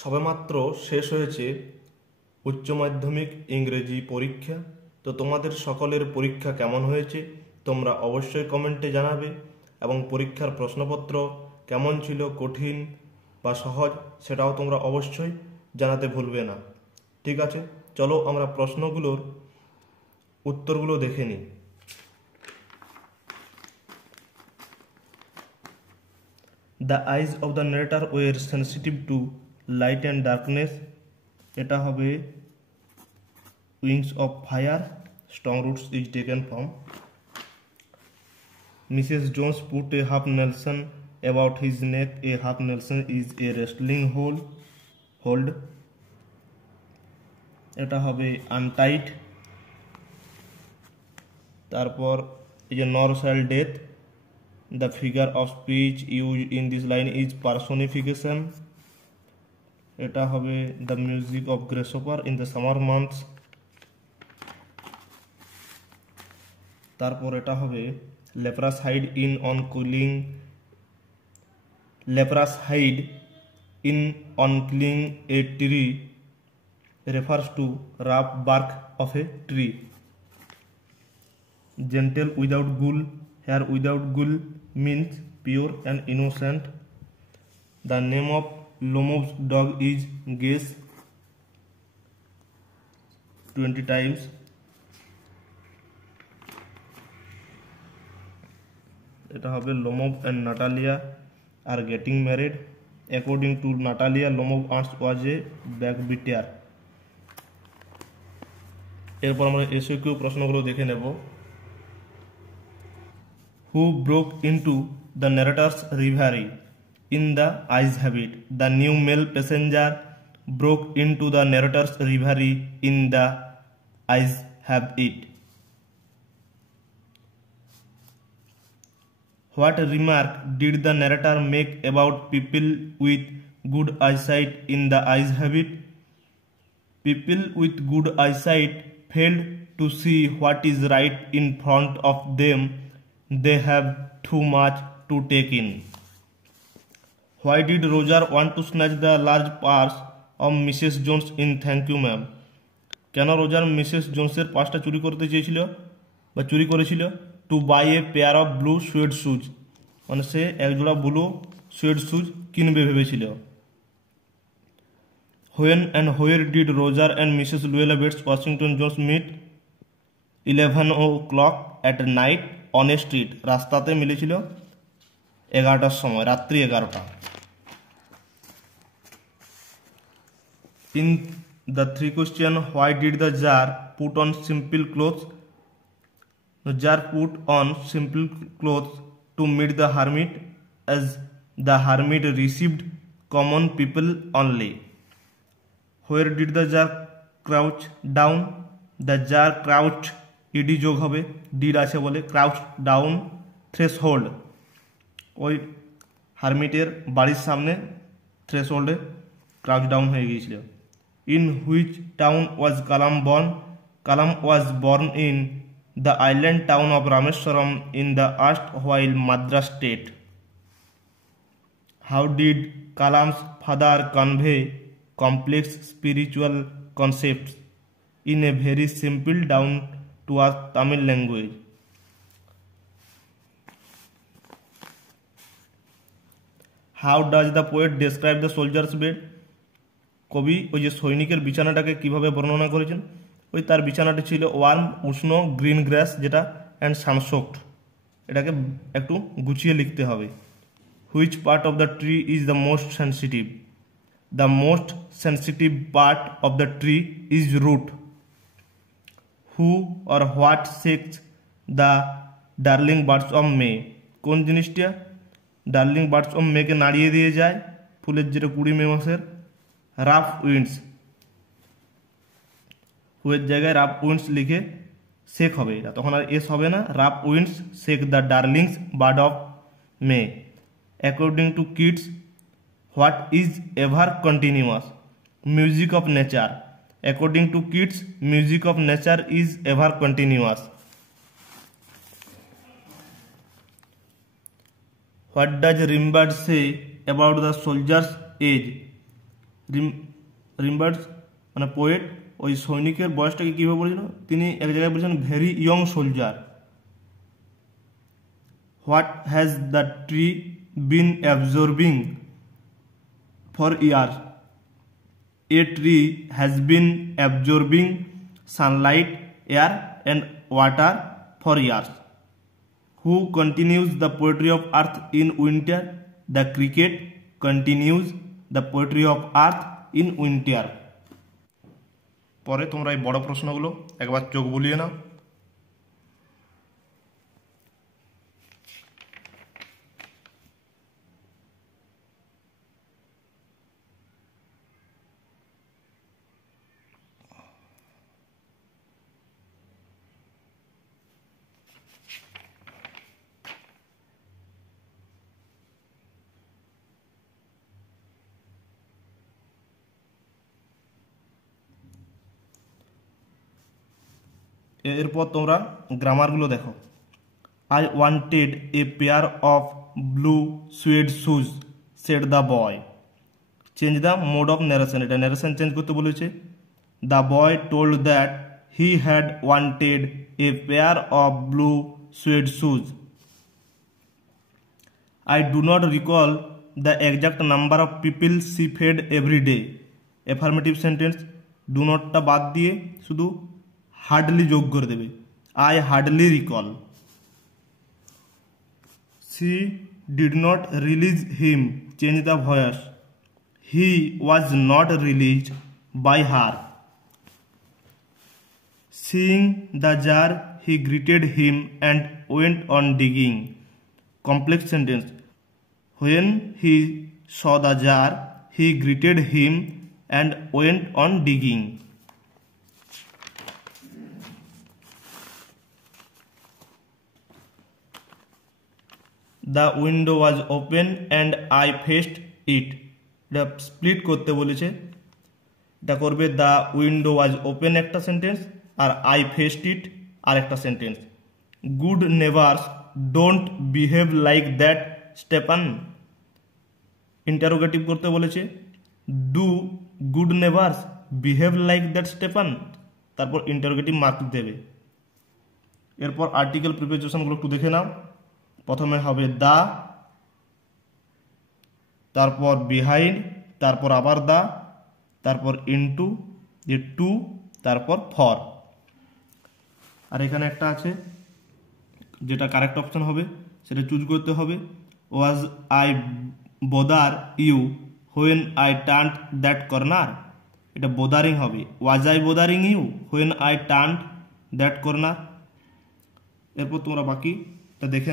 সবেমাত্র শেষ হয়েছে উচ্চ মাধ্যমিক ইংরেজি পরীক্ষা। তো তোমাদের সকলের পরীক্ষা কেমন হয়েছে তোমরা অবশ্যই কমেন্টে জানাবে, এবং পরীক্ষার প্রশ্নপত্র কেমন ছিল, কঠিন বা সহজ, সেটাও তোমরা অবশ্যই জানাতে ভুলবে না। ঠিক আছে, চলো আমরা প্রশ্নগুলোর উত্তরগুলো দেখে নিই। The eyes of the narrator were sensitive to light and darkness, এটা হবে wings of fire, strong roots is taken from. Mrs. Jones put a half Nelson about his neck. A half Nelson is a wrestling hold. এটা হবে আনটাইট। তারপর এই যে নরসাইল ডেথ, the figure of speech use in this line is personification. এটা হবে the music of grasshopper in the summer months. তারপর এটা হবে leprous hide in on killing, leprous hide in on killing a tree refers to rough bark of a tree. Gentle without ghoul, here without ghoul means pure and innocent. The name of Lomov's dog is Guess, 20 times. এটা হবে Lomov and Natalia are getting married. According to Natalia, Lomov once was a backbeater. এরপর আমরা এসকিউ প্রশ্নগুলো দেখে নেব। Who broke into the narrator's reverie in the ice habit? The new male passenger broke into the narrator's reverie in the ice habit. What remark did the narrator make about people with good eyesight in the ice habit? People with good eyesight failed to see what is right in front of them. They have too much to take in. Why did Roger want to snatch the large purse of Mrs. Jones in Thank You Ma'am? কেন রোজার মিসেস জোনসের পার্সটা চুরি করতে চেয়েছিল বা চুরি করেছিল? To buy a pair of blue suede shoes, মানে সে একজোড়া ব্লু সুয়েড শুজ কিনবে ভেবেছিল। When and where did Roger and Mrs Luella Bates Washington Jones meet? 11 o'clock at night on a street, রাস্তাতে মিলেছিল 11টার সময়, রাত্রি 11টা। In the three question, why did the jar put on simple clothes? The jar put on simple clothes to meet the hermit, as the hermit received common people only. Where did the jar crouch down? The jar crouched, ed যোগ হবে, did আছে বলে, crouched down threshold, ওই হারমিটের বাড়ির সামনে থ্রেশহোল্ডে Crouch down হয়ে গিয়েছিল। In which town was Kalam born? Kalam was born in the island town of Rameswaram in the erstwhile Madras state. How did Kalam's father convey complex spiritual concepts in a very simple down to earth Tamil language? How does the poet describe the soldier's bed? কবি ওই যে সৈনিকের বিছানাটাকে কিভাবে বর্ণনা করেছেন? ওই তার বিছানাটি ছিল ওয়ার্ম, উষ্ণ, গ্রিন গ্রাস যেটা, অ্যান্ড সানসোকড। এটাকে একটু গুছিয়ে লিখতে হবে। Which part of the tree is the most sensitive? The most sensitive part of the tree is root. Who or what sex the darling birds of May? কোন জিনিসটা ডার্লিং বার্ডস অফ মেকে নাড়িয়ে দিয়ে যায়? ফুলের যেটা কুড়ি মে মাসের। রাফ উইন্ডস, হুয়ের জায়গায় রাফ উইন্ডস লিখে শেক হবে, এটা তখন আর এস হবে না। Rough winds shake the darlings bird of May. According to Keats, what is ever continuous? Music of nature. According to Keats, music of nature is ever continuous. What does Rimbaud say about the soldiers age? Rimbaud's মানে poet ওই সৈনিকের বয়সটাকে কীভাবে বলেছিল, তিনি এক জায়গায় বলেছেন very young soldier. What has the tree been absorbing for years? A tree has been absorbing sunlight, air and water for years. Who continues the poetry of earth in winter? The cricket continues the poetry of earth in winter. পরে তোমরা এই বড় প্রশ্নগুলো একবার চোখ বুলিয়ে নাও। এরপর তোমরা গ্রামারগুলো দেখো। I wanted a pair of blue suede shoes said the boy. Change the mode of narration, এটা ন্যারেশন চেঞ্জ করতে বলেছে। The boy told that he had wanted a pair of blue suede shoes. I do not recall the exact number of people she fed every day. Affirmative sentence, do নটটা বাদ দিয়ে শুধু hardly যোগ করে দেবে। I hardly recall. She did not release him, change the voice. He was not released by her. Seeing the jar he greeted him and went on digging. Complex sentence, when he saw the jar he greeted him and went on digging. The window was open and I faced it. এটা split করতে বলেছে, এটা করবে the window was open একটা sentence আর I faced it আর একটা sentence. Good neighbours don't behave like that Stefan. Interrogative করতে বলেছে, do good neighbours behave like that Stefan, তারপর ইন্টারোগেটিভ মার্ক দেবে। এরপর আর্টিকেল প্রিপোজিশনগুলো একটু দেখে নাও। প্রথমে হবে দা, তারপর বিহাইন্ড, তারপর আবার দা, তারপর ইনটু, যে টু, তারপর ফর। আর এখানে একটা আছে যেটা কারেক্ট অপশন হবে সেটা চুজ করতে হবে। Was I bother you when I turn that corner, এটা বোদারিং হবে। Was I bothering you when I turn that corner. এরপর তোমরা বাকিটা দেখে নাও।